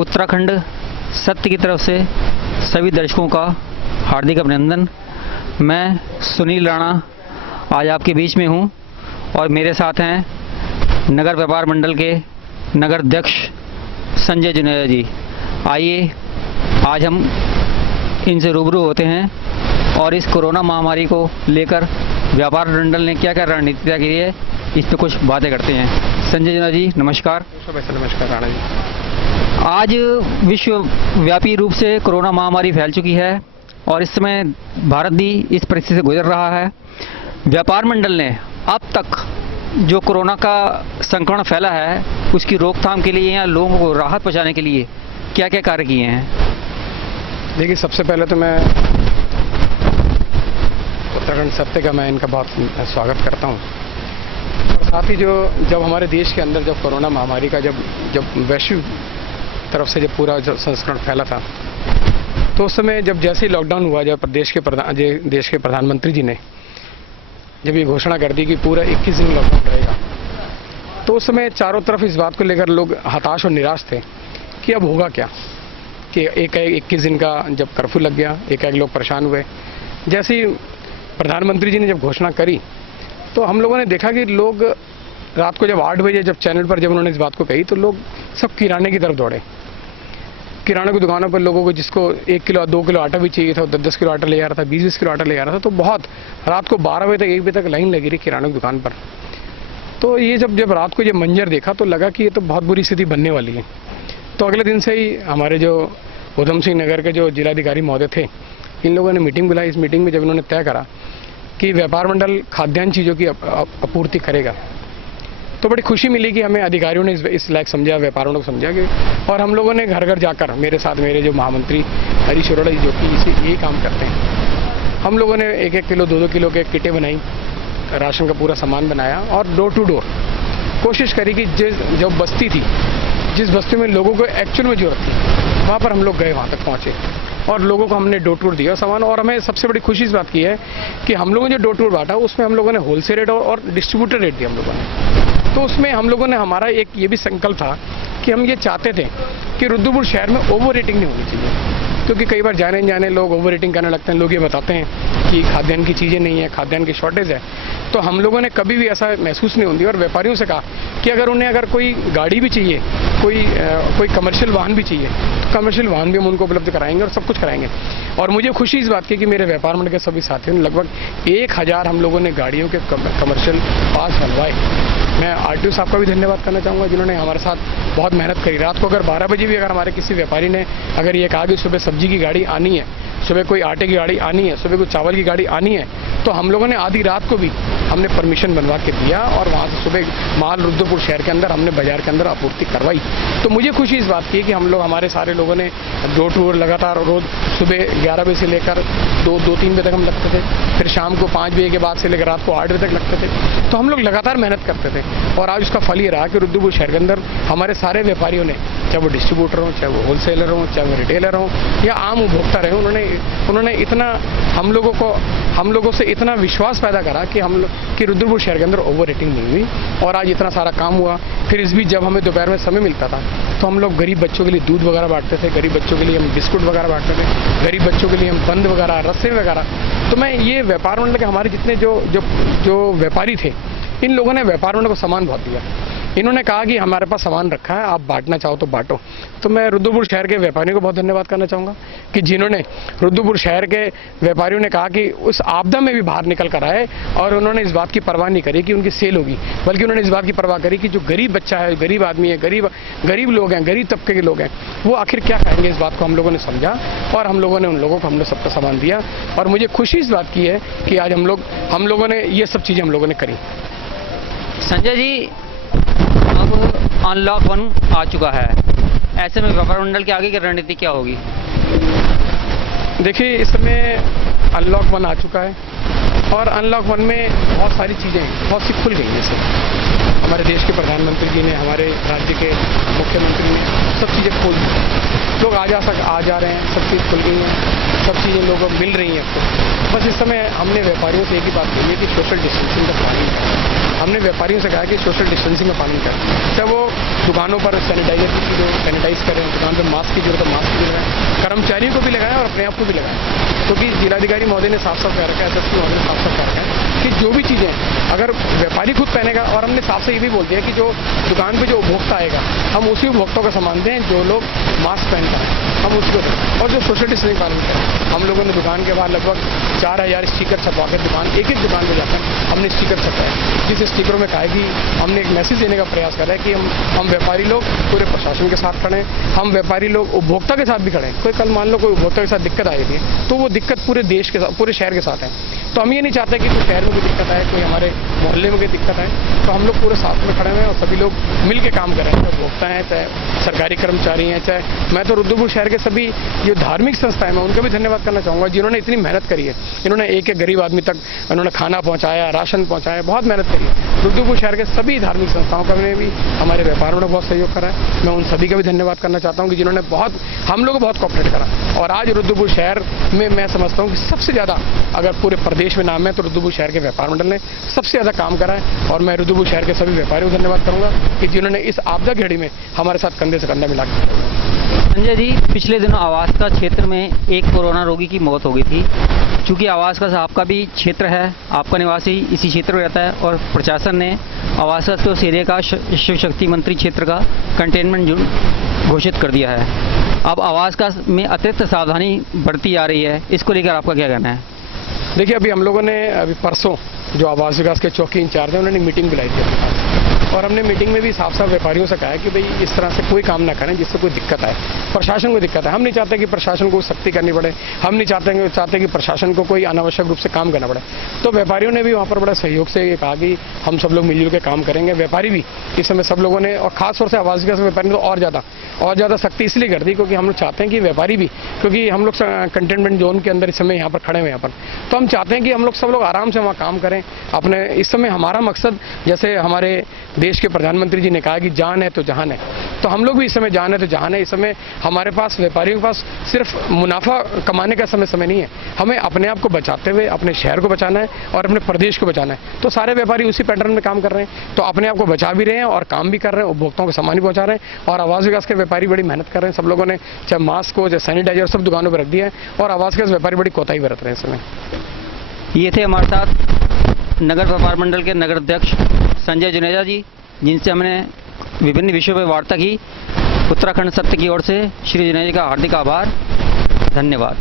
उत्तराखंड सत्य की तरफ से सभी दर्शकों का हार्दिक अभिनंदन। मैं सुनील राणा आज आपके बीच में हूं और मेरे साथ हैं नगर व्यापार मंडल के नगर अध्यक्ष संजय जुनेजा जी। आइए आज हम इनसे रूबरू होते हैं और इस कोरोना महामारी को लेकर व्यापार मंडल ने क्या क्या रणनीति तय की है इस पर कुछ बातें करते हैं। संजय जुनेजा जी नमस्कार। नमस्कार राणा जी। आज विश्वव्यापी रूप से कोरोना महामारी फैल चुकी है और इस समय भारत भी इस परिस्थिति से गुजर रहा है। व्यापार मंडल ने अब तक जो कोरोना का संक्रमण फैला है उसकी रोकथाम के लिए या लोगों को राहत पहुंचाने के लिए क्या क्या कार्य किए हैं? देखिए, सबसे पहले तो मैं उत्तराखंड सत्य का इनका बहुत स्वागत करता हूं। और साथ ही जब हमारे देश के अंदर जब कोरोना महामारी का जब वैश्विक तरफ से जब पूरा संक्रमण फैला था, तो उस समय जब जैसे ही लॉकडाउन हुआ, जब देश के प्रधानमंत्री जी ने जब ये घोषणा कर दी कि पूरा 21 दिन लॉकडाउन रहेगा, तो उस समय चारों तरफ इस बात को लेकर लोग हताश और निराश थे कि अब होगा क्या, कि एक 21 दिन का जब कर्फ्यू लग गया, एक लोग परेशान हुए। जैसे ही प्रधानमंत्री जी ने जब घोषणा करी तो हम लोगों ने देखा कि लोग रात को जब 8 बजे जब चैनल पर जब उन्होंने इस बात को कही तो लोग सब किराने की तरफ दौड़े। किराने की दुकानों पर लोगों को जिसको 1 किलो 2 किलो आटा भी चाहिए था, 10-10 किलो आटा ले आ रहा था, 20-20 किलो आटा ले आ रहा था। तो बहुत रात को 12 बजे तक 1 बजे तक लाइन लगी रही किराने की दुकान पर। तो ये जब रात को ये मंजर देखा तो लगा कि ये तो बहुत बुरी स्थिति बनने वाली है। तो अगले दिन से ही हमारे जो उधम सिंह नगर के जो जिलाधिकारी महोदय थे, इन लोगों ने मीटिंग बुलाई। इस मीटिंग में जब इन्होंने तय करा कि व्यापार मंडल खाद्यान्न चीज़ों की आपूर्ति करेगा, तो बड़ी खुशी मिली कि हमें अधिकारियों ने इस लायक समझा, व्यापारियों को समझा कि, और हम लोगों ने घर घर जाकर मेरे साथ मेरे जो महामंत्री हरीश अरोड़ा जी जो कि इसी यही काम करते हैं, हम लोगों ने 1-1 किलो 2-2 किलो के किटें बनाई, राशन का पूरा सामान बनाया और डोर टू डोर कोशिश करी कि जो बस्ती थी, जिस बस्ती में लोगों को एक्चुअल में जरूरत थी, वहाँ पर हम लोग गए, वहाँ तक पहुँचे और लोगों को हमने डोर टू डोर दिया सामान। और हमें सबसे बड़ी खुशी इस बात की है कि हम लोगों ने जो डोर टू डोर बांटा उसमें हम लोगों ने होलसेल रेट और डिस्ट्रीब्यूटर रेट दिया हम लोगों ने। तो उसमें हम लोगों ने, हमारा एक ये भी संकल्प था कि हम ये चाहते थे कि रुद्रपुर शहर में ओवर रेटिंग नहीं होनी चाहिए, क्योंकि कई बार जाने लोग ओवर रेटिंग करने लगते हैं। लोग ये बताते हैं कि खाद्यान्न की चीज़ें नहीं है, खाद्यान्न की शॉर्टेज है। तो हम लोगों ने कभी भी ऐसा महसूस नहीं होती और व्यापारियों से कहा कि अगर कोई गाड़ी भी चाहिए, कोई कमर्शियल वाहन भी चाहिए, तो कमर्शियल वाहन भी हम उनको उपलब्ध कराएंगे और सब कुछ कराएंगे। और मुझे खुशी इस बात की कि मेरे व्यापार मंडल के सभी साथियों ने लगभग 1000 हम लोगों ने गाड़ियों के कमर्शियल पास बनवाए। मैं आरटीओ साहब का भी धन्यवाद करना चाहूँगा जिन्होंने हमारे साथ बहुत मेहनत करी। रात को अगर 12 बजे भी अगर हमारे किसी व्यापारी ने अगर ये कहा कि सुबह सब्जी की गाड़ी आनी है, सुबह कोई आटे की गाड़ी आनी है, सुबह कोई चावल की गाड़ी आनी है, तो हम लोगों ने आधी रात को भी हमने परमिशन बनवा के दिया और वहाँ से सुबह माल रुद्रपुर शहर के अंदर हमने बाजार के अंदर आपूर्ति करवाई। तो मुझे खुशी इस बात की है कि हम लोग, हमारे सारे लोगों ने डोर टू डोर लगातार रोज सुबह 11 बजे से लेकर 2-3 बजे तक हम लगते थे, फिर शाम को 5 बजे के बाद से लेकर रात को 8 बजे तक लगते थे। तो हम लोग लगातार मेहनत करते थे और आज उसका फल ये रहा कि रुद्रपुर शहर के अंदर हमारे सारे व्यापारियों ने, चाहे वो डिस्ट्रीब्यूटर हों, चाहे वो होलसेलर हों, चाहे वो रिटेलर हों या आम उपभोक्ता रहे, उन्होंने इतना हम लोगों से इतना विश्वास पैदा करा कि रुद्रपुर शहर के अंदर ओवर रेटिंग नहीं हुई और आज इतना सारा काम हुआ। फिर इस बीच जब हमें दोपहर में समय मिलता था तो हम लोग गरीब बच्चों के लिए दूध वगैरह बांटते थे, गरीब बच्चों के लिए हम बिस्कुट वगैरह बांटते थे, गरीब बच्चों के लिए हम बंद वगैरह, रस्से वगैरह। तो मैं ये व्यापार मंडल के हमारे जितने जो व्यापारी थे, इन लोगों ने व्यापार मंडल को सामान बहुत दिया। इन्होंने कहा कि हमारे पास सामान रखा है, आप बांटना चाहो तो बांटो। तो मैं रुद्रपुर शहर के व्यापारियों को बहुत धन्यवाद करना चाहूँगा कि जिन्होंने, रुद्रपुर शहर के व्यापारियों ने कहा कि उस आपदा में भी बाहर निकल कर आए और उन्होंने इस बात की परवाह नहीं करी कि उनकी सेल होगी, बल्कि उन्होंने इस बात की परवाह करी कि जो गरीब बच्चा है, गरीब आदमी है, गरीब लोग हैं, गरीब तबके के लोग हैं, वो आखिर क्या खाएंगे। इस बात को हम लोगों ने समझा और हम लोगों ने उन लोगों को हमने सबका सामान दिया। और मुझे खुशी इस बात की है कि आज हम लोगों ने ये सब चीज़ें हम लोगों ने करी। संजय जी, अब अनलॉक 1 आ चुका है, ऐसे में व्यापार मंडल की आगे की रणनीति क्या होगी? देखिए, इस समय अनलॉक 1 आ चुका है और अनलॉक 1 में बहुत सारी चीज़ें बहुत सी खुल गई हैं। जैसे हमारे देश के प्रधानमंत्री जी ने, हमारे राज्य के मुख्यमंत्री ने सब चीज़ें खोल दी, लोग आ जा रहे हैं, सब चीज़ खुल गई हैं। सब चीज़ें लोगों को मिल रही हैं आपको। बस इस समय हमने व्यापारियों से एक ही बात कही है कि सोशल डिस्टेंसिंग का पालन करें। हमने व्यापारियों से कहा कि सोशल डिस्टेंसिंग का पालन करें, चाहे वो दुकानों पर सैनिटाइजर की चीज़ों सैनिटाइज करें, दुकान पर मास्क की जरूरत है मास्क भी लगाएं, कर्मचारियों को भी लगाएं और अपने आप को भी लगाएं। क्योंकि जिलाधिकारी महोदय ने साफ साफ कह रखा है, एसएसपी महोदय ने साफ साफ कह रखा है कि जो भी चीज़ें अगर व्यापारी खुद पहनेगा, और हमने साफ से ये भी बोल दिया कि जो दुकान पे जो उपभोक्ता आएगा हम उसी उपभोक्ता को सामान दें जो लोग मास्क पहनता है, हम उसको दें। और जो सोशल डिस्टेंसिंग पालन करें, हम लोगों ने दुकान के बाहर लगभग 4000 स्टिकर छपवा के एक एक दुकान पर जाकर हमने स्टिकर छपवाए, जिस स्टिकरों में कहा है कि हमने एक मैसेज देने का प्रयास करा है कि हम व्यापारी लोग पूरे प्रशासन के साथ खड़े हैं, हम व्यापारी लोग उपभोक्ता के साथ भी खड़े हैं। कोई कल मान लो कोई उपभोक्ता के साथ दिक्कत आएगी तो वो दिक्कत पूरे देश के साथ, पूरे शहर के साथ है। तो हम ये नहीं चाहते कि कोई शहर में कोई दिक्कत आए, कोई हमारे मोहल्ले में कोई दिक्कत आए, तो हम लोग पूरे साथ में खड़े हुए हैं और सभी लोग मिल के काम कर रहे हैं, चाहे उपभोक्ता हैं, चाहे सरकारी कर्मचारी हैं, चाहे मैं तो रुद्रपुर शहर के सभी जो धार्मिक संस्थाएं मैं उनका भी धन्यवाद करना चाहूँगा, जिन्होंने इतनी मेहनत करी है। इन्होंने एक एक गरीब आदमी तक उन्होंने खाना पहुँचाया, राशन पहुँचाया, बहुत मेहनत करी है। रुद्रपुर शहर के सभी धार्मिक संस्थाओं का भी हमारे व्यापारियों ने बहुत सहयोग करा है। मैं उन सभी का भी धन्यवाद करना चाहता हूँ कि जिन्होंने हम लोग को बहुत कॉपरेट करा। और आज रुद्रपुर शहर में मैं समझता हूँ कि सबसे ज़्यादा अगर पूरे प्रदेश में नाम है तो रुद्रपुर शहर के व्यापार मंडल ने सबसे ज़्यादा काम करा है। और मैं रुद्रपुर शहर के सभी व्यापारियों को धन्यवाद करूँगा कि जिन्होंने इस आपदा घड़ी में हमारे साथ कंधे से कंधा मिला के। संजय जी, पिछले दिनों आवास का क्षेत्र में एक कोरोना रोगी की मौत हो गई थी। चूँकि आवास का आपका भी क्षेत्र है, आपका निवासी इसी क्षेत्र में रहता है और प्रशासन ने आवास एरिया का शिव शक्ति मंत्री क्षेत्र का कंटेनमेंट जोन घोषित कर दिया है। अब आवास का में अतिरिक्त सावधानी बरती जा रही है, इसको लेकर आपका क्या कहना है? देखिए, अभी हम लोगों ने अभी परसों जो आवास विकास के चौकी इंचार्ज हैं उन्होंने मीटिंग बुलाई थी और हमने मीटिंग में भी साफ साफ व्यापारियों से कहा है कि भाई इस तरह से कोई काम ना करें जिससे कोई दिक्कत आए, प्रशासन को दिक्कत है। हम नहीं चाहते कि प्रशासन को सख्ती करनी पड़े, हम नहीं चाहते कि प्रशासन को कोई अनावश्यक रूप से काम करना पड़े। तो व्यापारियों ने भी वहाँ पर बड़ा सहयोग से ये कहा कि हम सब लोग मिलजुल के काम करेंगे। व्यापारी भी इस समय सब लोगों ने, और खासतौर से आवास विकास व्यापारी ने तो और ज़्यादा सख्ती इसलिए कर दी क्योंकि हम लोग चाहते हैं कि व्यापारी भी, क्योंकि हम लोग कंटेनमेंट जोन के अंदर इस समय यहाँ पर खड़े हुए यहाँ पर, तो हम चाहते हैं कि हम लोग सब लोग आराम से वहाँ काम करें अपने। इस समय हमारा मकसद, जैसे हमारे देश के प्रधानमंत्री जी ने कहा कि जान है तो जहान है, तो हम लोग भी इस समय जान है तो जहान है। इस समय हमारे पास व्यापारियों के पास सिर्फ मुनाफा कमाने का समय नहीं है, हमें अपने आप को बचाते हुए अपने शहर को बचाना है और अपने प्रदेश को बचाना है। तो सारे व्यापारी उसी पैटर्न में काम कर रहे हैं, तो अपने आप को बचा भी रहे हैं और काम भी कर रहे हैं, उपभोक्ताओं को सामान भी पहुंचा रहे हैं। और आवास विकास के व्यापारी बड़ी मेहनत कर रहे हैं, सब लोगों ने चाहे मास्क हो चाहे सैनिटाइजर सब दुकानों पर रख दिया है और आवास विकास व्यापारी बड़ी कोताही बरत रहे हैं इस समय। ये थे हमारे साथ नगर व्यापार मंडल के नगर अध्यक्ष संजय जुनेजा जी, जिनसे हमने विभिन्न विषयों पर वार्ता की। उत्तराखंड सत्य की ओर से श्री जुनेजा जी का हार्दिक आभार, धन्यवाद।